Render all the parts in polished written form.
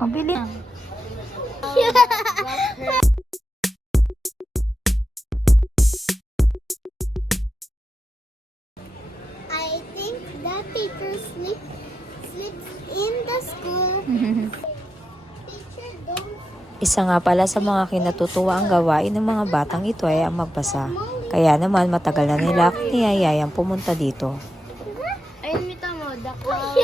Mabili. I think that teacher sleeps in the school. Teacher don't Isa nga pala sa mga kinatutuwa ang gawain ng mga batang ito ay ang magbasa. Kaya naman matagal na nila akong niyayayang pumunta dito. ayun nito mo, the cloud.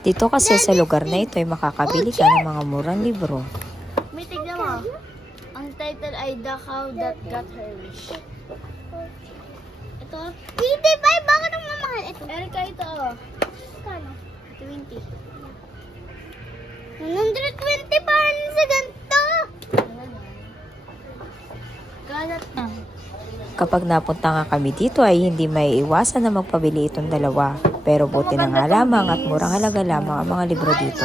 Dito kasi sa lugar na ito ay makakabili ka ng mga murang libro. May tignan mo. Ang title ay The Cow That Got Her Wish. Ito. 25! Bakit ang mamahal? Ito. Erika, ito. Kano? 20. 120 pa sa ganito. Kalat na. Kapag napunta nga kami dito ay hindi may iwasan na magpabili itong dalawa. Pero buti na nga lamang at murang halaga lamang ang mga libro dito.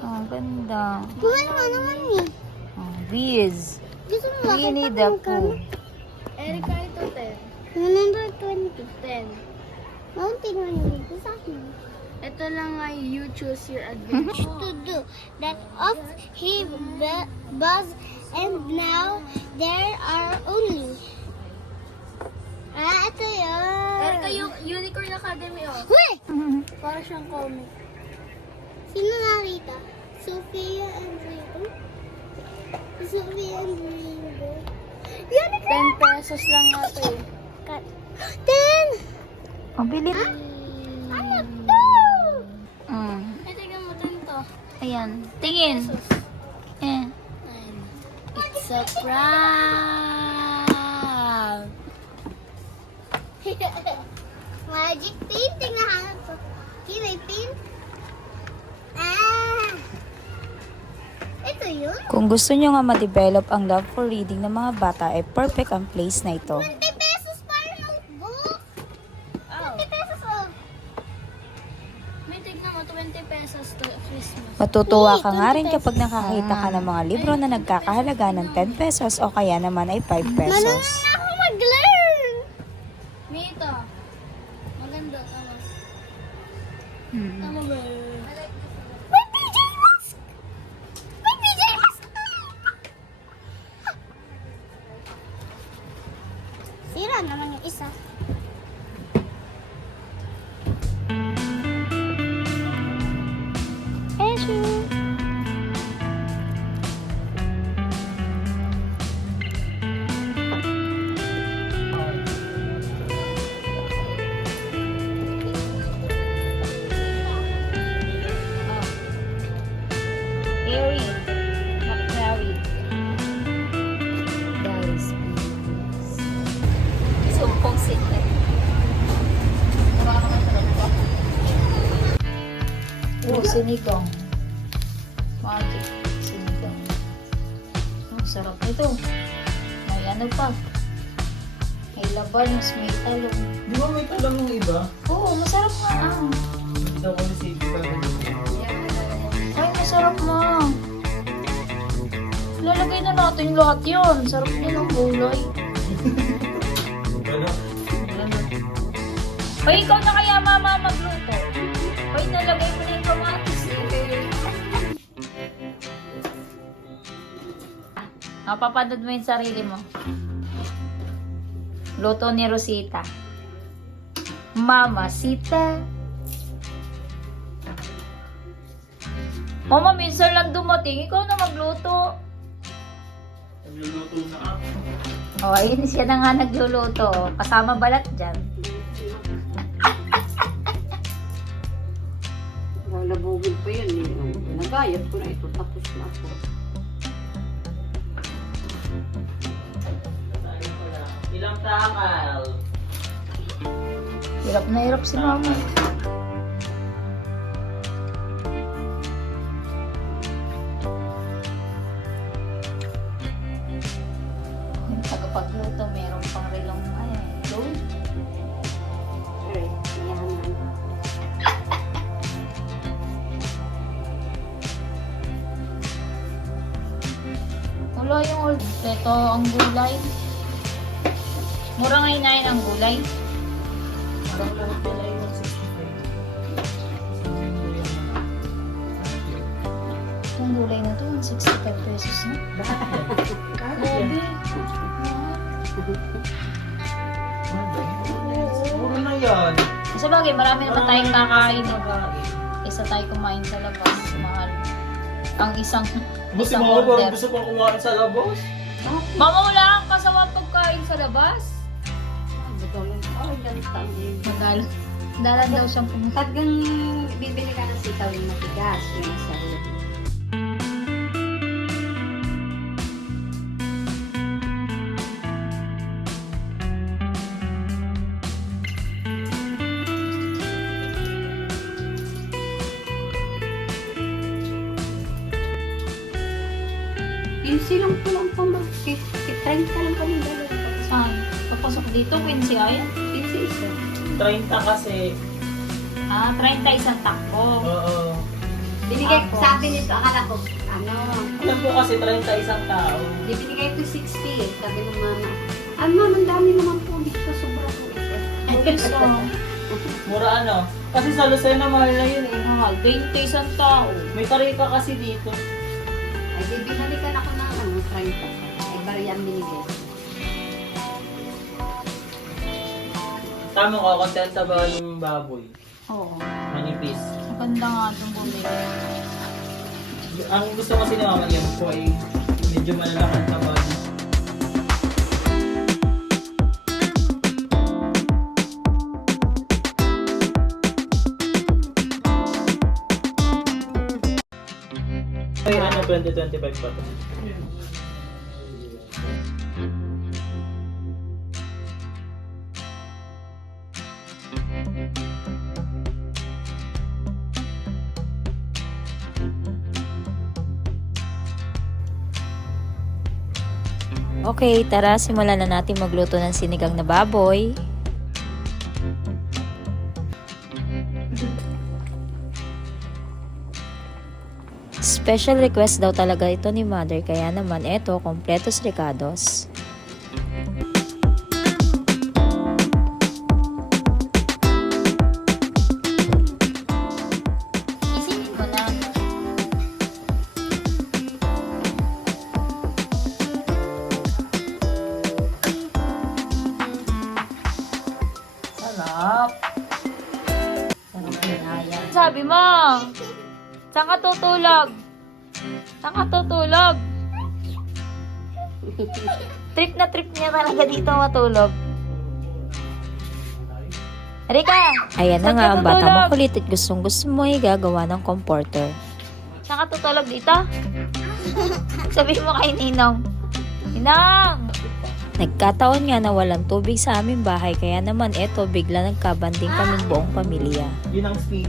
Ang ganda. Buwan mo naman eh. Oh, Viz. Gusto mo Winnie makita the kung kano? Pooh. Erika, ito 10. 120. 10. Mountain one dito sa akin. Ito lang ay you choose your adventure. To do that of he buzz and now there are only. Ito yun. Erika, yung Unicorn Academy, oh. Huy! Para siyang comic. Sino nakita? Sophia and Rainbow? Sophia and Rainbow. Yan, 10 pesos lang nga ito eh. 10! Mabili. Ano to? Ay, tingnan mo din to. Ayan. Tingin. Eh. It's a prank. Magic painting na hanap ko. May pin? Ito yun? Kung gusto nyo nga ma-develop ang love for reading ng mga bata ay perfect ang place na ito. 20 pesos para notebook. 20 pesos oh. May tignan mo, 20 pesos to Christmas. Matutuwa ka nga rin kapag nakakita ka ng mga libro na nagkakahalaga ng 10 pesos o kaya naman ay 5 Marunong pesos. na ako mag-learn. May ito. Maganda. Tama. Hmm. Tama ba? May PJ Masks! May PJ Masks! Sira naman yung isa. Harry. Not Harry. Guys, Sumpong sila. oh, sinigang. Magic sinigang. Oh, sarap nito. May ano pa. May laban, may talong. Di ba may talang yung iba? Oo, masarap nga. Hindi daw ko nasave ka Ay, masarap nga. Lalagay na natin lahat yun. Sarap din ng gulay. Ano? Ay, ikaw na kaya mama magluto. Ay, nalagay mo na yung kamatis. Napapanood mo yung sarili mo. Luto ni Rosita. Mama Sita. Mama, minsan lang dumating. Ikaw na magluto. Nagluluto na ako. Oh, ayun siya na nga nagluluto. Kasama balat dyan. Lalabugin pa yan eh. Nagayat ko na ito, tapos na ako. Ilang takal? Hirap na hirap si mama. Yung tagapagluto, meron pang relong load. Eh, iyahan na. Wala yung old. Ito ang gulay. Mura nga inain ang gulay. Parang lahat nila yung 165. kulay na to, 65 pesos na. Grabe. Siguro na yan. Sa bagay, marami naman tayong kakain. Kakain. Isa tayo kumain sa labas, mahal. Ang isang Gusto isang mo ba? order. Gusto pa kumain sa labas? Mama, wala kang kasama pagkain sa labas? Magalang. Dalan daw siyang pumunta. Paggang bibili ka ng sitaw yung matigas, yung nasa relo. Pinsi lang po lang pang 30 lang kami dalawa. Saan? Papasok dito, Quincy, ay? Pinsi isa. 30 kasi. 30 isang takbo. Oo. Binigay, Tapos? sabi nito, akala ko, Alam po kasi 30 isang tao. binigay ko 60. Sabi ng mama, mama, ang dami naman po dito, sobra po ito. Gusto. Mura ano? Kasi sa Lucena mahal na yun eh. Mahal, 20 isang tao. May tarika kasi dito. Ay, di binalikan ako ng 30. Ay, bari ang binigay. Tama ko, kontenta ba yung baboy? Oo. Manipis. Maganda nga itong bumili. Ang gusto kasi ni mama yan po ay medyo malalakad na ba? Ay, ano, 2025 pa to. Okay, tara, simulan na natin magluto ng sinigang na baboy. Special request daw talaga ito ni Mother, kaya naman eto, kompletos ricados. Isipin mo na. Sarap! Sarap pinaya. Sabi mo, saan ka tutulog? Saan ka tutulog? Trip na trip niya talaga dito matulog. Rika! Ayan na Saan nga ka ang bata tutulog? makulit at gustong gusto mo gagawa ng comforter. Saan ka tutulog dito? Sabihin mo kay Ninong. Ninong! Nagkataon nga na walang tubig sa aming bahay, kaya naman eto, bigla nagkabanding kaming buong pamilya. Yun ang speed.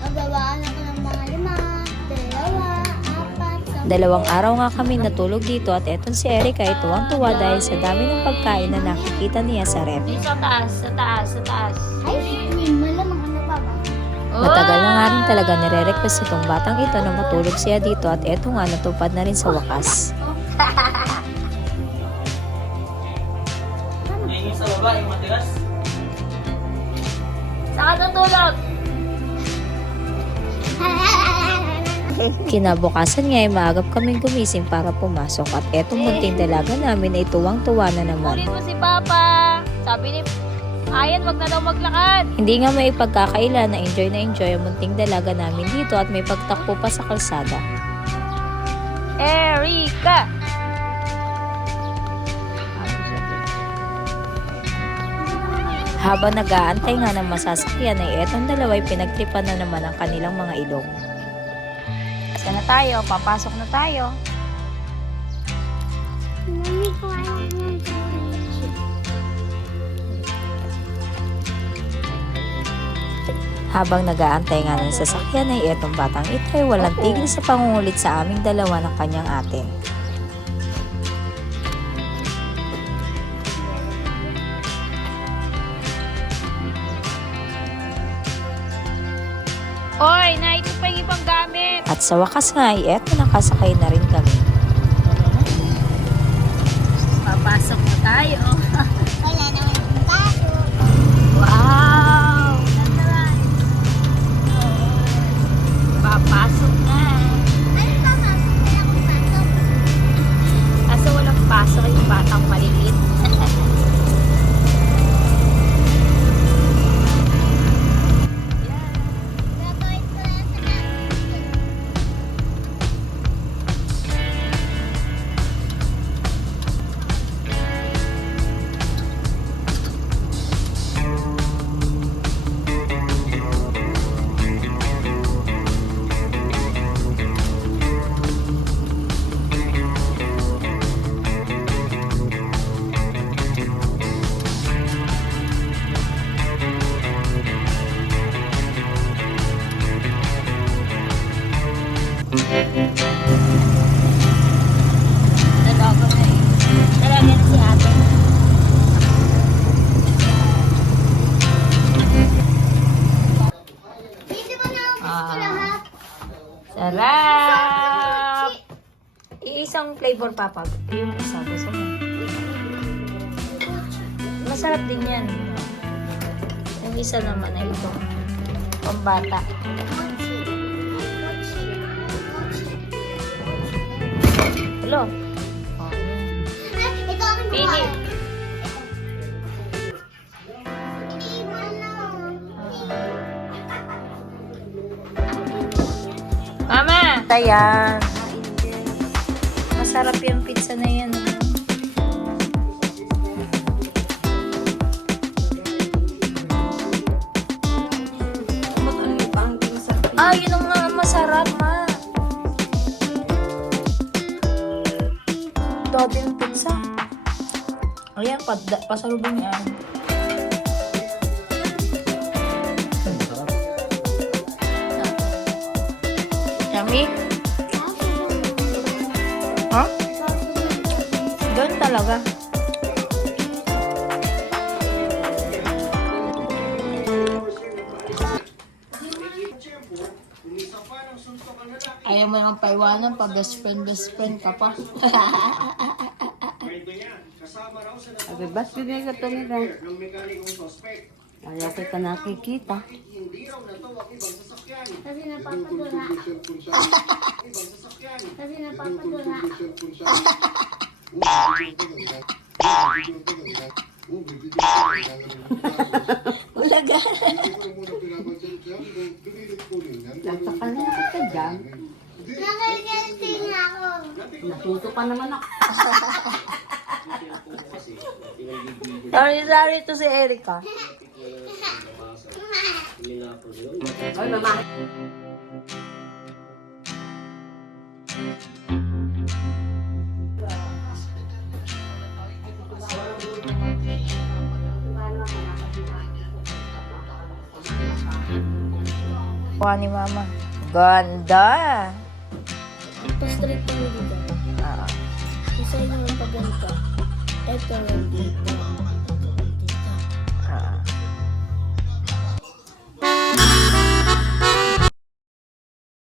Magbabaan ako ng mga 5, 2, 4, 5. 2 araw nga kami natulog dito at etong si Erica ay tuwang-tuwa dahil sa dami ng pagkain na nakikita niya sa ref. Sa taas, sa taas, sa taas. Ay, malamang ano pa ba? Matagal na nga rin talaga nire-request itong batang ito na matulog siya dito at eto nga natupad na rin sa wakas. Ngayon yung sa baba, yung matigas. Saan ka tutulog? Kinabukasan nga ay maagap kaming gumising para pumasok at etong munting dalaga namin ay tuwang-tuwa na naman. Kunin mo si Papa. Sabi ni Ayan, wag na daw maglakad. Hindi nga may pagkakaila na enjoy ang munting dalaga namin dito at may pagtakbo pa sa kalsada. Erica! Habang nag-aantay nga ng masasakyan ay etong dalawa'y pinagtripan na naman ang kanilang mga ilong. Saan na tayo? Papasok na tayo. Mami ko ayaw ng Habang nag-aantay nga ng sasakyan ay etong batang ito ay walang tigil sa pangungulit sa aming dalawa ng kanyang ate. Oy, ito pa yung ibang gamit. At sa wakas nga ay eto nakasakay na rin kami. Papasok na tayo. Wala naman yung tayo. Wow! Papasok na. Ano pa, Mami? Talaga na eh. Talaga na si ate. Hindi mo na ako lahat. Sarap! Iisang flavor, Papa. Yung isa, gusto mo. Masarap din yan. Yung isa naman ay ito. Pambata. Hello? Oh, yan. Ay, ito ang Pili. Hindi mo na. Mama! Ayan. Masarap yung pizza na yan. Ah, yun ang mga masarap, ma. Dati yung pizza. Ayan, pasalubong yan. Yummy? Ha? Doon talaga. Ayaw mo nang paiwanan pa, best friend ka pa. Sabi, ba't bibig ka tumira? Ayaw kita nakikita. Kasi napapadura. Kasi napapadura. Nagpakalungkot ka dyan. Nakagaling na ako. Natuto pa naman ako. Sorry to si Erica. Ay, mama. Kuha ni Mama. Ganda! Pa-straight kami dito. Ah. Isa yung pag ganito. Ito hindi.